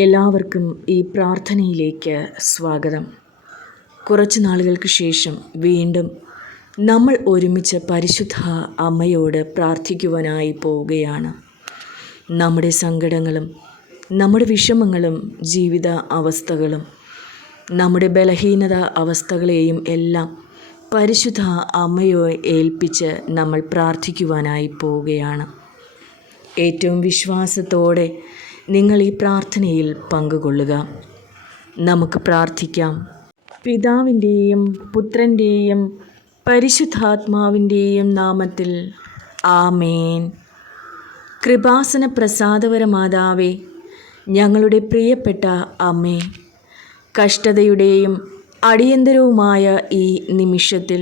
എല്ലാവർക്കും ഈ പ്രാർത്ഥനയിലേക്ക് സ്വാഗതം. കുറച്ച് നാളുകൾക്ക് ശേഷം വീണ്ടും നമ്മൾ ഒരുമിച്ച് പരിശുദ്ധ അമ്മയോട് പ്രാർത്ഥിക്കുവാനായി പോവുകയാണ്. നമ്മുടെ സങ്കടങ്ങളും നമ്മുടെ വിഷമങ്ങളും ജീവിത അവസ്ഥകളും നമ്മുടെ ബലഹീനത അവസ്ഥകളെയും എല്ലാം പരിശുദ്ധ അമ്മയെ ഏൽപ്പിച്ച് നമ്മൾ പ്രാർത്ഥിക്കുവാനായി പോവുകയാണ്. ഏറ്റവും വിശ്വാസത്തോടെ നിങ്ങൾ ഈ പ്രാർത്ഥനയിൽ പങ്കുകൊള്ളുക. നമുക്ക് പ്രാർത്ഥിക്കാം. പിതാവിൻ്റെയും പുത്രൻ്റെയും പരിശുദ്ധാത്മാവിൻ്റെയും നാമത്തിൽ ആമേൻ. കൃപാസന പ്രസാദവര മാതാവേ, ഞങ്ങളുടെ പ്രിയപ്പെട്ട അമ്മേ, കഷ്ടതയുടെയും അടിയന്തരവുമായ ഈ നിമിഷത്തിൽ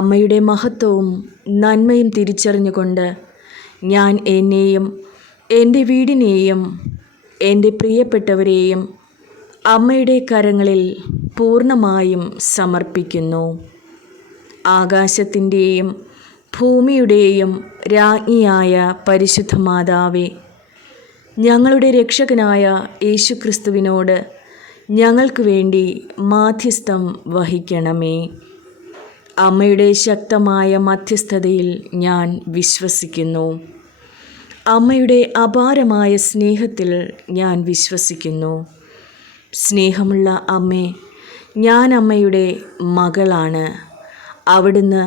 അമ്മയുടെ മഹത്വവും നന്മയും തിരിച്ചറിഞ്ഞുകൊണ്ട് ഞാൻ എന്നെയും എൻ്റെ വീടിനെയും എൻ്റെ പ്രിയപ്പെട്ടവരെയും അമ്മയുടെ കരങ്ങളിൽ പൂർണ്ണമായും സമർപ്പിക്കുന്നു. ആകാശത്തിൻ്റെയും ഭൂമിയുടെയും രാജ്ഞിയായ പരിശുദ്ധ മാതാവേ, ഞങ്ങളുടെ രക്ഷകനായ യേശുക്രിസ്തുവിനോട് ഞങ്ങൾക്ക് വേണ്ടി മാധ്യസ്ഥം വഹിക്കണമേ. അമ്മയുടെ ശക്തമായ മധ്യസ്ഥതയിൽ ഞാൻ വിശ്വസിക്കുന്നു. അമ്മയുടെ അപാരമായ സ്നേഹത്തിൽ ഞാൻ വിശ്വസിക്കുന്നു. സ്നേഹമുള്ള അമ്മേ, ഞാൻ അമ്മയുടെ മകളാണ്. അവിടുന്ന്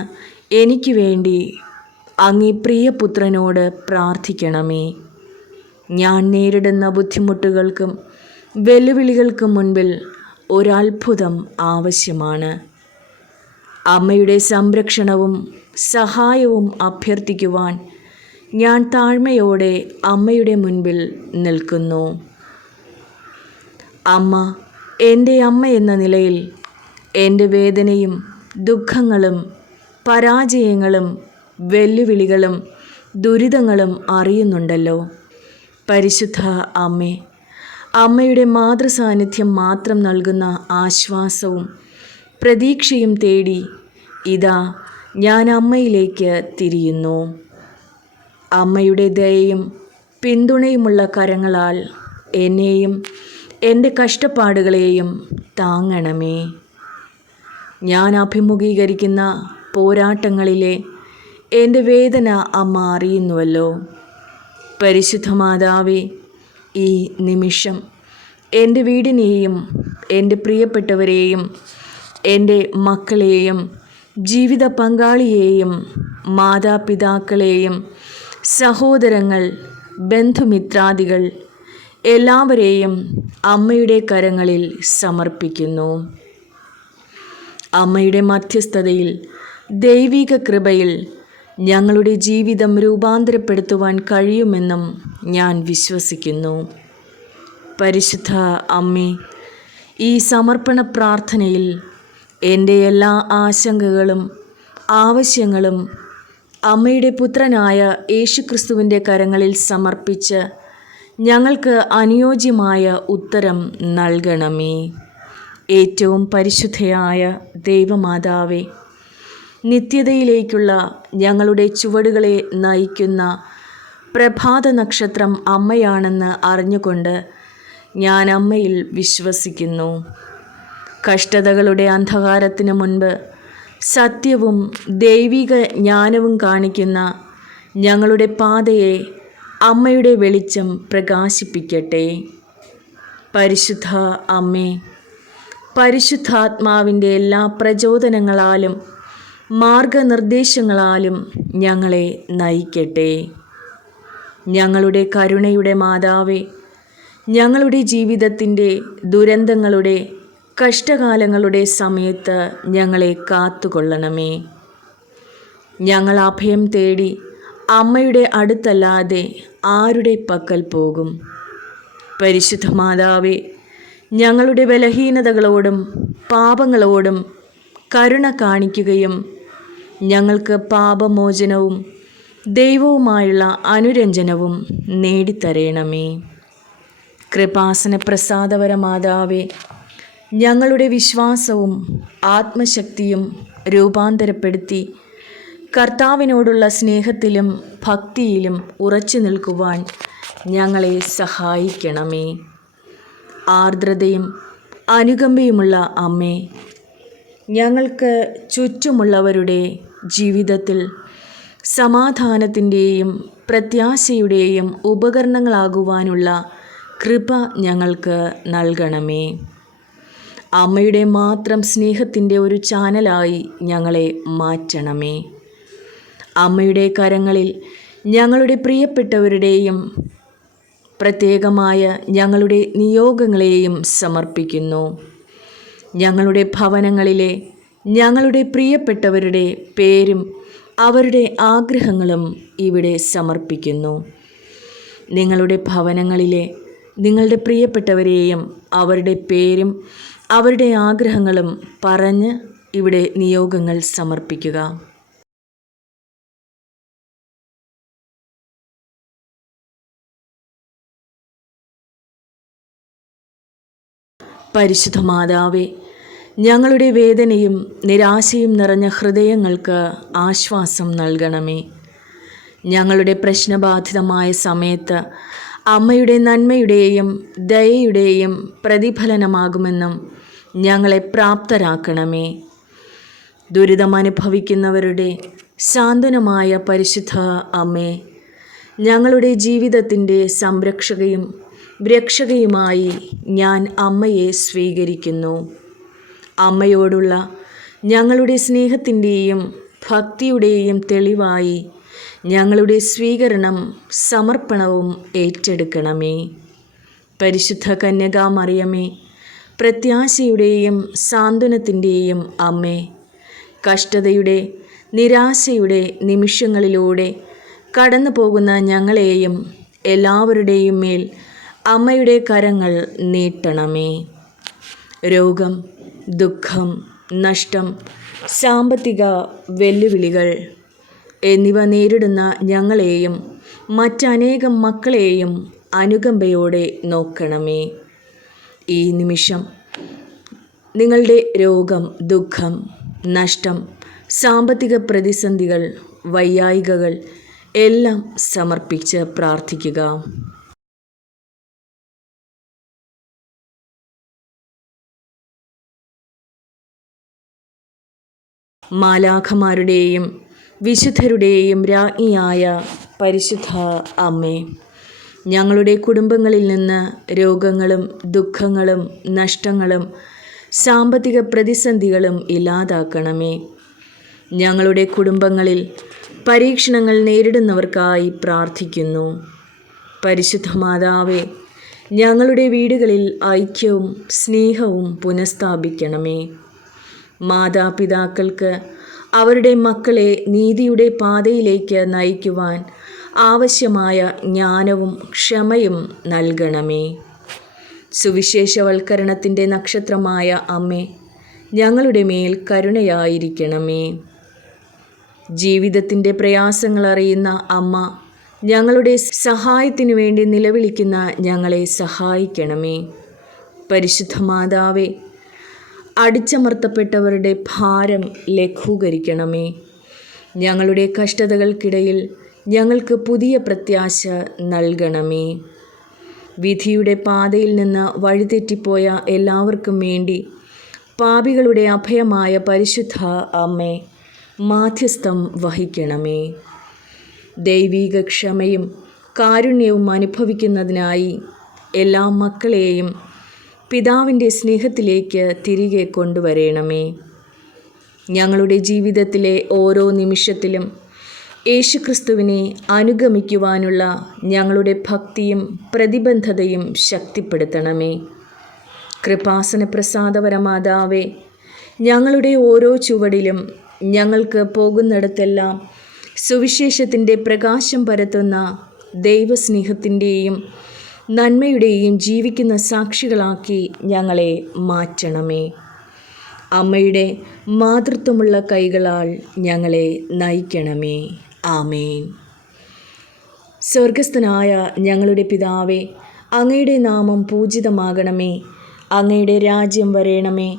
എനിക്ക് വേണ്ടി അങ്ങേ പ്രിയപുത്രനോട് പ്രാർത്ഥിക്കണമേ. ഞാൻ നേരിടുന്ന ബുദ്ധിമുട്ടുകൾക്കും വെല്ലുവിളികൾക്കും മുൻപിൽ ഒരത്ഭുതം ആവശ്യമാണ്. അമ്മയുടെ സംരക്ഷണവും സഹായവും അഭ്യർത്ഥിക്കുവാൻ ഞാൻ താഴ്മയോടെ അമ്മയുടെ മുൻപിൽ നിൽക്കുന്നു. അമ്മ എൻ്റെ അമ്മ എന്ന നിലയിൽ എൻ്റെ വേദനയും ദുഃഖങ്ങളും പരാജയങ്ങളും വെല്ലുവിളികളും ദുരിതങ്ങളും അറിയുന്നുണ്ടല്ലോ. പരിശുദ്ധ അമ്മേ, അമ്മയുടെ മാതൃസാന്നിധ്യം മാത്രം നൽകുന്ന ആശ്വാസവും പ്രതീക്ഷയും തേടി ഇതാ ഞാൻ അമ്മയിലേക്ക് തിരിയുന്നു. അമ്മയുടെ ദയയും പിന്തുണയുമുള്ള കരങ്ങളാൽ എന്നെയും എൻ്റെ കഷ്ടപ്പാടുകളെയും താങ്ങണമേ. ഞാൻ അഭിമുഖീകരിക്കുന്ന പോരാട്ടങ്ങളിലെ എൻ്റെ വേദന അമ്മ അറിയുന്നുവല്ലോ. പരിശുദ്ധ മാതാവേ, ഈ നിമിഷം എൻ്റെ വീടിനെയും എൻ്റെ പ്രിയപ്പെട്ടവരെയും എൻ്റെ മക്കളെയും ജീവിത പങ്കാളിയെയും മാതാപിതാക്കളെയും സഹോദരങ്ങൾ ബന്ധുമിത്രാദികൾ എല്ലാവരെയും അമ്മയുടെ കരങ്ങളിൽ സമർപ്പിക്കുന്നു. അമ്മയുടെ മധ്യസ്ഥതയിൽ ദൈവിക കൃപയിൽ ഞങ്ങളുടെ ജീവിതം രൂപാന്തരപ്പെടുത്തുവാൻ കഴിയുമെന്നും ഞാൻ വിശ്വസിക്കുന്നു. പരിശുദ്ധ അമ്മേ, ഈ സമർപ്പണ പ്രാർത്ഥനയിൽ എൻ്റെ എല്ലാ ആശങ്കകളും ആവശ്യങ്ങളും അമ്മയുടെ പുത്രനായ യേശുക്രിസ്തുവിൻ്റെ കരങ്ങളിൽ സമർപ്പിച്ച് ഞങ്ങൾക്ക് അനുയോജ്യമായ ഉത്തരം നൽകണമേ. ഏറ്റവും പരിശുദ്ധയായ ദൈവമാതാവേ, നിത്യതയിലേക്കുള്ള ഞങ്ങളുടെ ചുവടുകളെ നയിക്കുന്ന പ്രഭാത നക്ഷത്രം അമ്മയാണെന്ന് അറിഞ്ഞുകൊണ്ട് ഞാൻ അമ്മയിൽ വിശ്വസിക്കുന്നു. കഷ്ടതകളുടെ അന്ധകാരത്തിന് മുൻപ് സത്യവും ദൈവിക ജ്ഞാനവും കാണിക്കുന്ന ഞങ്ങളുടെ പാതയെ അമ്മയുടെ വെളിച്ചം പ്രകാശിപ്പിക്കട്ടെ. പരിശുദ്ധ അമ്മേ, പരിശുദ്ധാത്മാവിൻ്റെ എല്ലാ പ്രചോദനങ്ങളാലും മാർഗനിർദ്ദേശങ്ങളാലും ഞങ്ങളെ നയിക്കട്ടെ. ഞങ്ങളുടെ കരുണയുടെ മാതാവേ, ഞങ്ങളുടെ ജീവിതത്തിൻ്റെ ദുരന്തങ്ങളുടെ കഷ്ടകാലങ്ങളുടെ സമയത്ത് ഞങ്ങളെ കാത്തുകൊള്ളണമേ. ഞങ്ങൾ അഭയം തേടി അമ്മയുടെ അടുത്തല്ലാതെ ആരുടെ പക്കൽ പോകും? പരിശുദ്ധ മാതാവേ, ഞങ്ങളുടെ ബലഹീനതകളോടും പാപങ്ങളോടും കരുണ കാണിക്കുകയും ഞങ്ങൾക്ക് പാപമോചനവും ദൈവവുമായുള്ള അനുരഞ്ജനവും നേടിത്തരയണമേ. കൃപാസന പ്രസാദവര മാതാവേ, ഞങ്ങളുടെ വിശ്വാസവും ആത്മശക്തിയും രൂപാന്തരപ്പെടുത്തി കർത്താവിനോടുള്ള സ്നേഹത്തിലും ഭക്തിയിലും ഉറച്ചു നിൽക്കുവാൻ ഞങ്ങളെ സഹായിക്കണമേ. ആർദ്രതയും അനുകമ്പയുമുള്ള അമ്മേ, ഞങ്ങൾക്ക് ചുറ്റുമുള്ളവരുടെ ജീവിതത്തിൽ സമാധാനത്തിൻ്റെയും പ്രത്യാശയുടെയും ഉപകരണങ്ങളാകുവാനുള്ള കൃപ ഞങ്ങൾക്ക് നൽകണമേ. അമ്മയുടെ മാത്രം സ്നേഹത്തിൻ്റെ ഒരു ചാനലായി ഞങ്ങളെ മാറ്റണമേ. അമ്മയുടെ കരങ്ങളിൽ ഞങ്ങളുടെ പ്രിയപ്പെട്ടവരുടെയും പ്രത്യേകമായ ഞങ്ങളുടെ നിയോഗങ്ങളെയും സമർപ്പിക്കുന്നു. ഞങ്ങളുടെ ഭവനങ്ങളിലെ ഞങ്ങളുടെ പ്രിയപ്പെട്ടവരുടെ പേരും അവരുടെ ആഗ്രഹങ്ങളും ഇവിടെ സമർപ്പിക്കുന്നു. നിങ്ങളുടെ ഭവനങ്ങളിലെ നിങ്ങളുടെ പ്രിയപ്പെട്ടവരെയും അവരുടെ പേരും അവരുടെ ആഗ്രഹങ്ങളും പറഞ്ഞ് ഇവിടെ നിയോഗങ്ങൾ സമർപ്പിക്കുക. പരിശുദ്ധ മാതാവേ, ഞങ്ങളുടെ വേദനയും നിരാശയും നിറഞ്ഞ ഹൃദയങ്ങൾക്ക് ആശ്വാസം നൽകണമേ. ഞങ്ങളുടെ പ്രശ്നബാധിതമായ സമയത്ത് അമ്മയുടെ നന്മയുടെയും ദയയുടെയും പ്രതിഫലനമാകുമെന്നും ഞങ്ങളെ പ്രാപ്തരാക്കണമേ. ദുരിതമനുഭവിക്കുന്നവരുടെ സാന്ത്വനമായ പരിശുദ്ധ അമ്മേ, ഞങ്ങളുടെ ജീവിതത്തിൻ്റെ സംരക്ഷകയും രക്ഷകയുമായി ഞാൻ അമ്മയെ സ്വീകരിക്കുന്നു. അമ്മയോടുള്ള ഞങ്ങളുടെ സ്നേഹത്തിൻ്റെയും ഭക്തിയുടെയും തെളിവായി ഞങ്ങളുടെ സ്വീകരണം സമർപ്പണവും ഏറ്റെടുക്കണമേ. പരിശുദ്ധ കന്യകാമറിയമേ, പ്രത്യാശയുടെയും സാന്ത്വനത്തിൻ്റെയും അമ്മേ, കഷ്ടതയുടെ നിരാശയുടെ നിമിഷങ്ങളിലൂടെ കടന്നു പോകുന്ന ഞങ്ങളെയും എല്ലാവരുടെയും മേൽ അമ്മയുടെ കരങ്ങൾ നീട്ടണമേ. രോഗം, ദുഃഖം, നഷ്ടം, സാമ്പത്തിക വെല്ലുവിളികൾ എന്നിവ നേരിടുന്ന ഞങ്ങളെയും മറ്റനേകം മക്കളെയും അനുകമ്പയോടെ നോക്കണമേ. ഈ നിമിഷം നിങ്ങളുടെ രോഗം, ദുഃഖം, നഷ്ടം, സാമ്പത്തിക പ്രതിസന്ധികൾ, വൈയായികകൾ എല്ലാം സമർപ്പിച്ച് പ്രാർത്ഥിക്കുക. മാലാഖമാരുടെയും വിശുദ്ധരുടെയും രാജ്ഞിയായ പരിശുദ്ധ അമ്മേ, ഞങ്ങളുടെ കുടുംബങ്ങളിൽ നിന്ന് രോഗങ്ങളും ദുഃഖങ്ങളും നഷ്ടങ്ങളും സാമ്പത്തിക പ്രതിസന്ധികളും ഇല്ലാതാക്കണമേ. ഞങ്ങളുടെ കുടുംബങ്ങളിൽ പരീക്ഷണങ്ങൾ നേരിടുന്നവർക്കായി പ്രാർത്ഥിക്കുന്നു. പരിശുദ്ധ മാതാവേ, ഞങ്ങളുടെ വീടുകളിൽ ഐക്യവും സ്നേഹവും പുനഃസ്ഥാപിക്കണമേ. മാതാപിതാക്കൾക്ക് അവരുടെ മക്കളെ നീതിയുടെ പാതയിലേക്ക് നയിക്കുവാൻ ആവശ്യമായ ജ്ഞാനവും ക്ഷമയും നൽകണമേ. സുവിശേഷവൽക്കരണത്തിൻ്റെ നക്ഷത്രമായ അമ്മേ, ഞങ്ങളുടെ മേൽ കരുണയായിരിക്കണമേ. ജീവിതത്തിൻ്റെ പ്രയാസങ്ങൾ അറിയുന്ന അമ്മ, ഞങ്ങളുടെ സഹായത്തിനു വേണ്ടി നിലവിളിക്കുന്ന ഞങ്ങളെ സഹായിക്കണമേ. പരിശുദ്ധ മാതാവേ, അടിച്ചമർത്തപ്പെട്ടവരുടെ ഭാരം ലഘൂകരിക്കണമേ. ഞങ്ങളുടെ കഷ്ടതകൾക്കിടയിൽ ഞങ്ങൾക്ക് പുതിയ പ്രത്യാശ നൽകണമേ. വിധിയുടെ പാതയിൽ നിന്ന് വഴിതെറ്റിപ്പോയ എല്ലാവർക്കും വേണ്ടി പാപികളുടെ അഭയമായ പരിശുദ്ധ അമ്മേ, മാധ്യസ്ഥം വഹിക്കണമേ. ദൈവിക ക്ഷമയും കാരുണ്യവും അനുഭവിക്കുന്നതിനായി എല്ലാ മക്കളെയും പിതാവിൻ്റെ സ്നേഹത്തിലേക്ക് തിരികെ കൊണ്ടുവരണമേ. ഞങ്ങളുടെ ജീവിതത്തിലെ ഓരോ നിമിഷത്തിലും യേശുക്രിസ്തുവിനെ അനുഗമിക്കുവാനുള്ള ഞങ്ങളുടെ ഭക്തിയും പ്രതിബദ്ധതയും ശക്തിപ്പെടുത്തണമേ. കൃപാസന പ്രസാദപരമാതാവേ, ഞങ്ങളുടെ ഓരോ ചുവടിലും ഞങ്ങൾക്ക് പോകുന്നിടത്തെല്ലാം സുവിശേഷത്തിൻ്റെ പ്രകാശം പരത്തുന്ന ദൈവസ്നേഹത്തിൻ്റെയും നന്മയുടെയും ജീവിക്കുന്ന സാക്ഷികളാക്കി ഞങ്ങളെ മാറ്റണമേ. അമ്മയുടെ മാതൃത്വമുള്ള കൈകളാൽ ഞങ്ങളെ നയിക്കണമേ. ആമേൻ. സ്വർഗസ്ഥനായ ഞങ്ങളുടെ പിതാവേ, അങ്ങയുടെ നാമം പൂജിതമാകണമേ. അങ്ങയുടെ രാജ്യം വരേണമേ.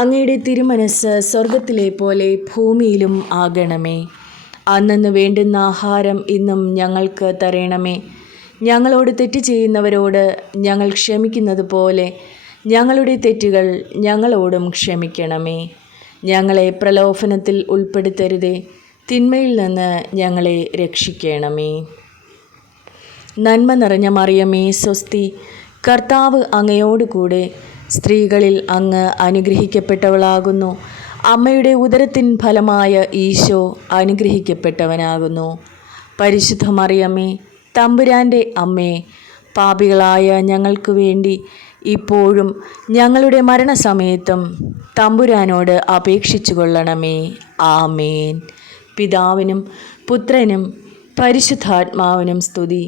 അങ്ങയുടെ തിരുമനസ്സ് സ്വർഗത്തിലെ പോലെ ഭൂമിയിലും ആകണമേ. അന്നന്ന് വേണ്ടുന്ന ആഹാരം ഇന്നും ഞങ്ങൾക്ക് തരണമേ. ഞങ്ങളോട് തെറ്റ് ചെയ്യുന്നവരോട് ഞങ്ങൾ ക്ഷമിക്കുന്നത് പോലെ ഞങ്ങളുടെ തെറ്റുകൾ ഞങ്ങളോടും ക്ഷമിക്കണമേ. ഞങ്ങളെ പ്രലോഭനത്തിൽ ഉൾപ്പെടുത്തരുതേ, തിന്മയിൽ നിന്ന് ഞങ്ങളെ രക്ഷിക്കണമേ. നന്മ നിറഞ്ഞ മറിയമേ സ്വസ്തി, കർത്താവ് അങ്ങയോട് കൂടെ, സ്ത്രീകളിൽ അങ്ങ് അനുഗ്രഹിക്കപ്പെട്ടവളാകുന്നു. അമ്മയുടെ ഉദരത്തിൻ ഫലമായ ഈശോ അനുഗ്രഹിക്കപ്പെട്ടവനാകുന്നു. പരിശുദ്ധ മറിയമേ, തമ്പുരാൻ്റെ അമ്മേ, പാപികളായ ഞങ്ങൾക്ക് വേണ്ടി ഇപ്പോഴും ഞങ്ങളുടെ മരണസമയത്തും തമ്പുരാനോട് അപേക്ഷിച്ചു കൊള്ളണമേ. ആമേൻ. പിതാവിനും പുത്രനും പരിശുദ്ധാത്മാവിനും സ്തുതി,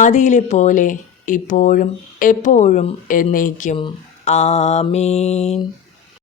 ആദിയിലെ പോലെ ഇപ്പോഴും എപ്പോഴും എന്നേക്കും. ആമേൻ.